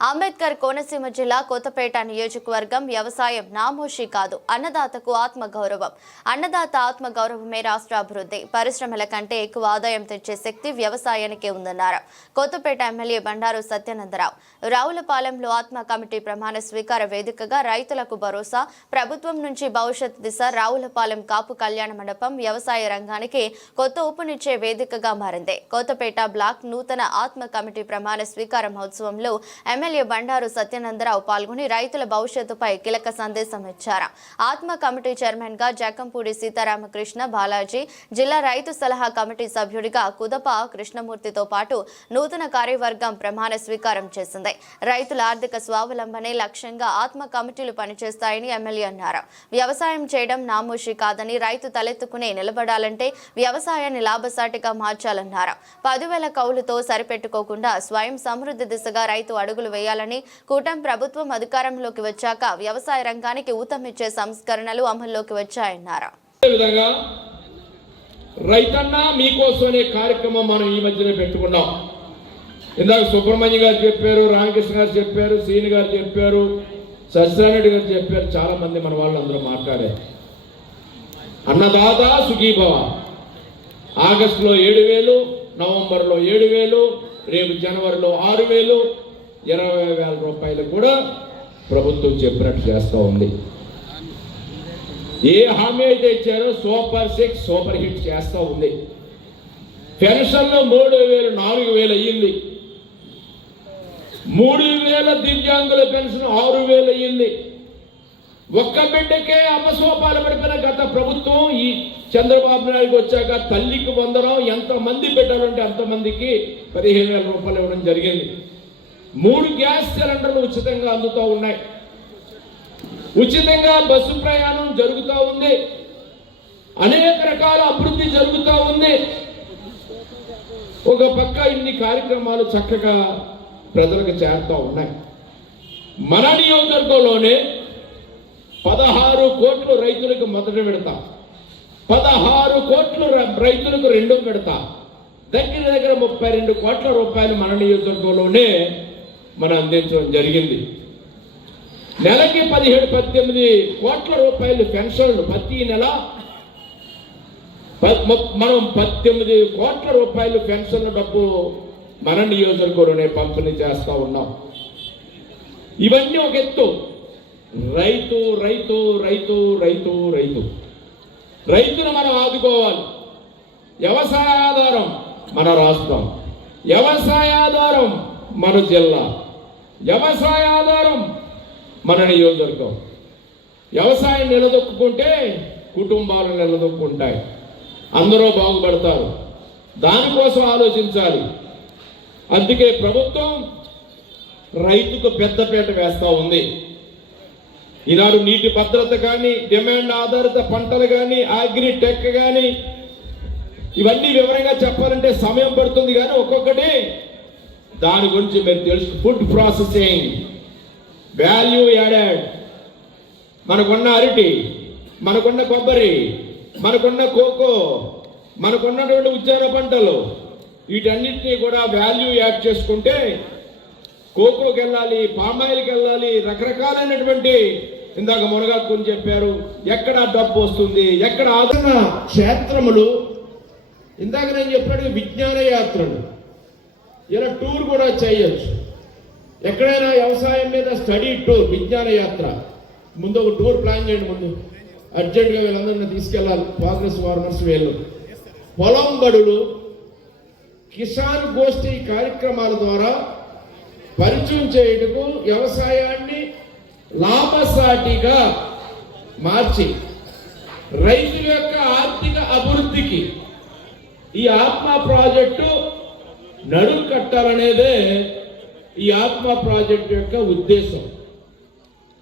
అంబేద్కర్ కోనసీమ జిల్లా కొత్తపేట నియోజకవర్గం వ్యవసాయం నామోషి కాదు, అన్నదాతకు ఆత్మగౌరవం. అన్నదాత ఆత్మగౌరవమే రాష్ట్ర అభివృద్ధి. పరిశ్రమల కంటే ఎక్కువ ఆదాయం తెచ్చే శక్తి వ్యవసాయానికే ఉందన్నారు కొత్తపేట ఎమ్మెల్యే బండారు సత్యానందరావు. రావులపాలెంలో ఆత్మ కమిటీ ప్రమాణ స్వీకార వేదికగా రైతులకు భరోసా, ప్రభుత్వం నుంచి భవిష్యత్ దిశ. రావులపాలెం కాపు కళ్యాణ మండపం వ్యవసాయ రంగానికి కొత్త ఊపునిచ్చే వేదికగా మారింది. కొత్తపేట బ్లాక్ నూతన ఆత్మ కమిటీ ప్రమాణ స్వీకార మహోత్సవంలో ఎమ్మెల్యే బండారు సత్యానందరావు పాల్గొని రైతుల భవిష్యత్తుపై కీలక సందేశం ఇచ్చారు. ఆత్మ కమిటీ చైర్మన్ గా జకంపూడి సీతారామకృష్ణ బాలాజీ, జిల్లా రైతు సలహా కమిటీ సభ్యుడిగా కుదప కృష్ణమూర్తితో పాటు నూతన కార్యవర్గం ప్రమాణ స్వీకారం చేసింది. రైతుల ఆర్థిక స్వావలంబనే లక్ష్యంగా ఆత్మ కమిటీలు పనిచేస్తాయని ఎమ్మెల్యే అన్నారు. వ్యవసాయం చేయడం నామోషి కాదని, రైతు తలెత్తుకునే నిలబడాలంటే వ్యవసాయాన్ని లాభసాటిగా మార్చాలన్నారు. 10,000 కౌలుతో సరిపెట్టుకోకుండా స్వయం సమృద్ధి దిశగా రైతు అడుగులు వేయాలని, కూటమి ప్రభుత్వం అధికారంలోకి వచ్చాక వ్యవసాయ రంగానికి ఊతమిచ్చే సంస్కరణలు అమల్లోకి వచ్చాయన్నారు. రైతన్న మీకోసం అనే కార్యక్రమం మనం ఈ మధ్యన పెట్టుకున్నాం. ఇందాక సుబ్రహ్మణ్య గారు చెప్పారు, రామకృష్ణ గారు చెప్పారు, శ్రీని గారు చెప్పారు, సత్యనారాయణ గారు చెప్పారు, చాలా మంది మన వాళ్ళు అందరూ మాట్లాడారు. అన్నదాత సుఖీభవ. ఆగస్టులో 7,000, నవంబర్లో 7,000, రేపు జనవరిలో 6,000, 20,000 రూపాయలు కూడా ప్రభుత్వం చెప్పినట్టు చేస్తూ ఉంది. ఏ హామీ అయితే ఇచ్చారో సూపర్ 6 సూపర్ హిట్ చేస్తూ ఉంది. పెన్షన్లో 3,000 4,000 అయ్యింది. 3,000 దివ్యాంగుల పెన్షన్ 6,000 అయ్యింది. ఒక్క బిడ్డకే అమ్మసోపాలు పడిపోయిన గత ప్రభుత్వం ఈ చంద్రబాబు నాయుడు వచ్చాక తల్లికి 100 ఎంతమంది పెట్టాలంటే అంతమందికి 15,000 రూపాయలు ఇవ్వడం జరిగింది. 3 గ్యాస్ సిలిండర్లు ఉచితంగా అందుతూ ఉన్నాయి. ఉచితంగా బస్సు ప్రయాణం జరుగుతూ ఉంది. అనేక రకాల అభివృద్ధి జరుగుతూ ఉంది. ఒక పక్క ఇన్ని కార్యక్రమాలు చక్కగా ప్రజలకు చేరుతూ ఉన్నాయి. మన నియోజకవర్గంలోనే 16 కోట్లు రైతులకు మొదటి విడత, 16 కోట్లు రైతులకు రెండో విడత, దగ్గర 32 కోట్ల రూపాయలు మన నియోజకవర్గంలోనే మనం అందించడం జరిగింది. నెలకి 17-18 కోట్ల రూపాయలు పెన్షన్లు ప్రతి నెల మనం 18 కోట్ల రూపాయలు పెన్షన్ల డబ్బు మన నియోజకవర్గంలోనే పంపిణీ చేస్తూ ఉన్నాం. ఇవన్నీ ఒక ఎత్తు. రైతు రైతు రైతు రైతు రైతు రైతును మనం ఆదుకోవాలి. వ్యవసాయ ఆధారం మన రాష్ట్రం, వ్యవసాయ ఆధారం మన జిల్లా, వ్యవసాయ ఆధారం మన నియోజకవర్గం. వ్యవసాయం నిలదొక్కుంటే కుటుంబాలు నిలదొక్కుంటాయి, అందరూ బాగుపడతారు. దానికోసం ఆలోచించాలి. అందుకే ప్రభుత్వం రైతుకు పెద్దపీట వేస్తూ ఉంది. ఈనాడు నీటి భద్రత కానీ, డిమాండ్ ఆధారిత పంటలు కానీ, అగ్రిటెక్ కానీ, ఇవన్నీ వివరంగా చెప్పాలంటే సమయం పడుతుంది. కానీ ఒక్కొక్కటి దాని గురించి మీరు తెలుసు. ఫుడ్ ప్రాసెసింగ్, వాల్యూ యాడెడ్, మనకున్న అరటి, మనకున్న కొబ్బరి, మనకున్న కోకో, మనకున్నటువంటి ఉద్యాన పంటలు, వీటన్నిటినీ కూడా వాల్యూ యాడ్ చేసుకుంటే కోకోకి వెళ్ళాలి, పామాయిల్కి వెళ్ళాలి, రకరకాలైనటువంటి, ఇందాక మునగాకు చెప్పారు, ఎక్కడ డబ్బు వస్తుంది, ఎక్కడ ఆదరణ క్షేత్రములు. ఇందాక నేను చెప్పాడు విజ్ఞాన యాత్రలు, ఇలా టూర్ కూడా చేయొచ్చు. ఎక్కడైనా వ్యవసాయం మీద స్టడీ టూర్, విజ్ఞాన యాత్ర. ముందు ఒక టూర్ ప్లాన్ చేయండి. ముందు అర్జెంటుగా వీళ్ళందరినీ తీసుకెళ్ళాలి. ప్రోగ్రెస్ ఫార్మర్స్ వీళ్ళు పొలం బడులు, కిసాన్ గోష్ఠి కార్యక్రమాల ద్వారా పరిచయం చేయటకు, వ్యవసాయాన్ని లాభసాటిగా మార్చి రైతుల యొక్క ఆర్థిక అభివృద్ధికి ఈ ఆత్మ ప్రాజెక్టు నడుం కట్టాలనేదే ఈ ఆత్మ ప్రాజెక్టు యొక్క ఉద్దేశం.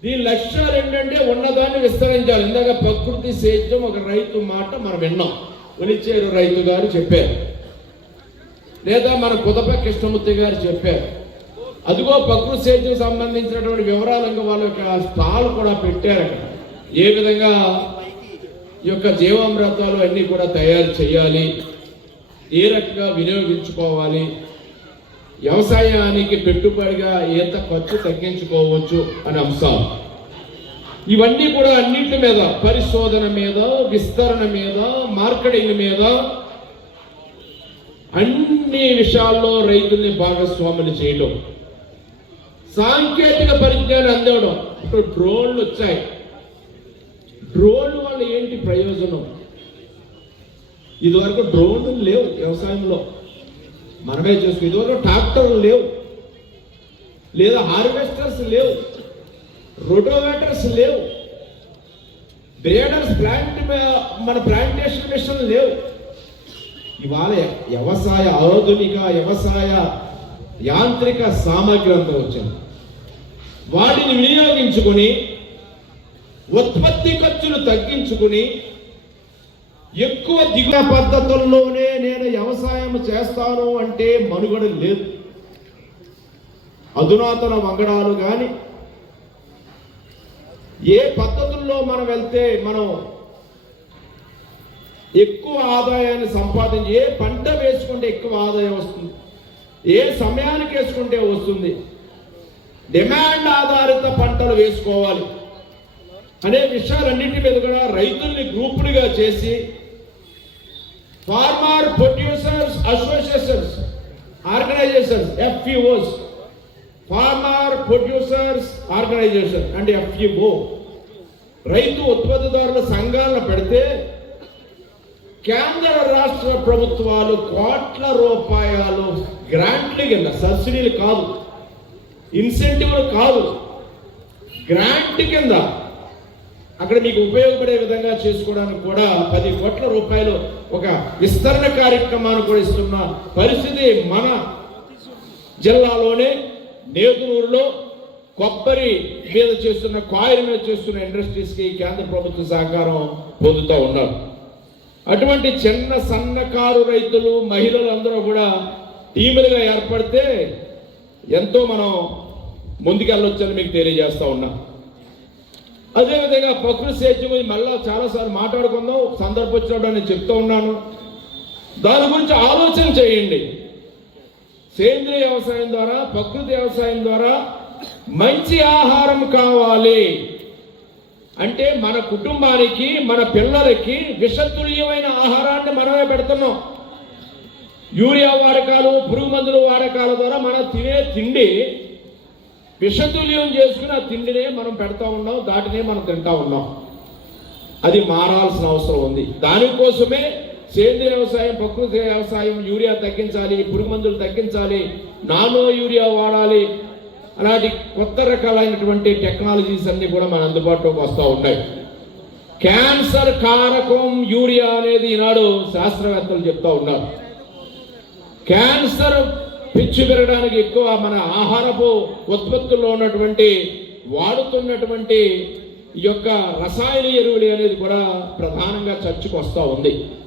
దీని లక్ష్యాలు ఏంటంటే ఉన్నదాన్ని విస్తరించాలి. ఇందాక ప్రకృతి సేద్యం ఒక రైతు మాట మనం విన్నాం, ఉలిచేరు రైతు గారు చెప్పారు, లేదా మన కుదప కృష్ణమూర్తి గారు చెప్పారు. అదిగో ప్రకృతి సేద్యం సంబంధించినటువంటి వివరాలు వాళ్ళ యొక్క స్టాల్ కూడా పెట్టారు. అక్కడ ఏ విధంగా ఈ యొక్క జీవామృతాలు అన్నీ కూడా తయారు చేయాలి, ఏ రకంగా వినియోగించుకోవాలి, వ్యవసాయానికి పెట్టుబడిగా ఎంత ఖర్చు తగ్గించుకోవచ్చు అనే అంశాలు ఇవన్నీ కూడా అన్నింటి మీద, పరిశోధన మీద, విస్తరణ మీద, మార్కెటింగ్ మీద, అన్ని విషయాల్లో రైతుల్ని భాగస్వాములు చేయడం, సాంకేతిక పరిజ్ఞానం అందివ్వడం. ఇప్పుడు డ్రోన్లు వచ్చాయి. డ్రోన్ల వల్ల ఏంటి ప్రయోజనం? ఇదివరకు డ్రోన్లు లేవు వ్యవసాయంలో, మనమే చూసుకుని. ఇదివరకు ట్రాక్టర్లు లేవు, లేదా హార్వెస్టర్స్ లేవు, రోటోవేటర్స్ లేవు, బ్రేడర్స్ మన ప్లాంటేషన్ మిషన్ లేవు. ఇవాళ ఆధునిక వ్యవసాయ యాంత్రిక సామగ్రి అంతా వచ్చింది. వాటిని వినియోగించుకుని ఉత్పత్తి ఖర్చులు తగ్గించుకుని ఎక్కువ దిగువ పద్ధతుల్లోనే నేను వ్యవసాయం చేస్తాను అంటే మనుగడ లేదు. అధునాతన వంగడాలు కానీ ఏ పద్ధతుల్లో మనం వెళ్తే మనం ఎక్కువ ఆదాయాన్ని సంపాదించి, ఏ పంట వేసుకుంటే ఎక్కువ ఆదాయం వస్తుంది, ఏ సమయానికి వేసుకుంటే వస్తుంది, డిమాండ్ ఆధారిత పంటలు వేసుకోవాలి అనే విషయాలన్నింటి మీద కూడా రైతుల్ని గ్రూపులుగా చేసి farmer producers associations organizations, FPOs, farmer producers organization and FPO, రైతు ఉత్పత్తిదారుల సంఘాలను పెడితే కేంద్ర రాష్ట్ర ప్రభుత్వాలు కోట్ల రూపాయలు గ్రాంట్లు కింద, సబ్సిడీలు కాదు, ఇన్సెంటివ్లు కాదు, గ్రాంట్ కింద అక్కడ మీకు ఉపయోగపడే విధంగా చేసుకోవడానికి కూడా 10 కోట్ల రూపాయలు ఒక విస్తరణ కార్యక్రమాన్ని కూడా ఇస్తున్న పరిస్థితి మన జిల్లాలోనే నేదునూరులో కొబ్బరి మీద చేస్తున్న, కాయిల్ మీద చేస్తున్న ఇండస్ట్రీస్కి కేంద్ర ప్రభుత్వ సహకారం పొందుతూ ఉన్నారు. అటువంటి చిన్న సన్నకారు రైతులు, మహిళలు అందరూ కూడా టీములుగా ఏర్పడితే ఎంతో మనం ముందుకెళ్ళొచ్చని మీకు తెలియజేస్తూ ఉన్నాం. అదేవిధంగా ప్రకృతి సేద్యం మళ్ళీ చాలాసార్లు మాట్లాడుకుందాం, సందర్భం వచ్చినప్పుడు నేను చెప్తూ ఉన్నాను. దాని గురించి ఆలోచన చేయండి. సేంద్రియ వ్యవసాయం ద్వారా, ప్రకృతి వ్యవసాయం ద్వారా మంచి ఆహారం కావాలి అంటే మన కుటుంబానికి, మన పిల్లలకి విషతుల్యమైన ఆహారాన్ని మనమే పెడుతున్నాం. యూరియా వాడకాలు, పురుగు మందుల వాడకాల ద్వారా మనం తినే తిండి విషతుల్యం చేసుకుని ఆ తిండినే మనం పెడతా ఉన్నాం, దాటినే మనం తింటా ఉన్నాం. అది మారాల్సిన అవసరం ఉంది. దానికోసమే సేంద్రియ వ్యవసాయం, ప్రకృతి వ్యవసాయం, యూరియా తగ్గించాలి, పురుగు మందులు తగ్గించాలి, నానో యూరియా వాడాలి, అలాంటి కొత్త రకాలైనటువంటి టెక్నాలజీస్ అన్ని కూడా మన అందుబాటులోకి వస్తూ ఉన్నాయి. క్యాన్సర్ కారకం యూరియా అనేది ఈనాడు శాస్త్రవేత్తలు చెప్తా ఉన్నారు. క్యాన్సర్ పిచ్చి పెరగడానికి ఎక్కువ మన ఆహారపు ఉత్పత్తుల్లో ఉన్నటువంటి వాడుతున్నటువంటి ఈ యొక్క రసాయన ఎరువులు అనేది కూడా ప్రధానంగా చర్చకు వస్తూ ఉంది.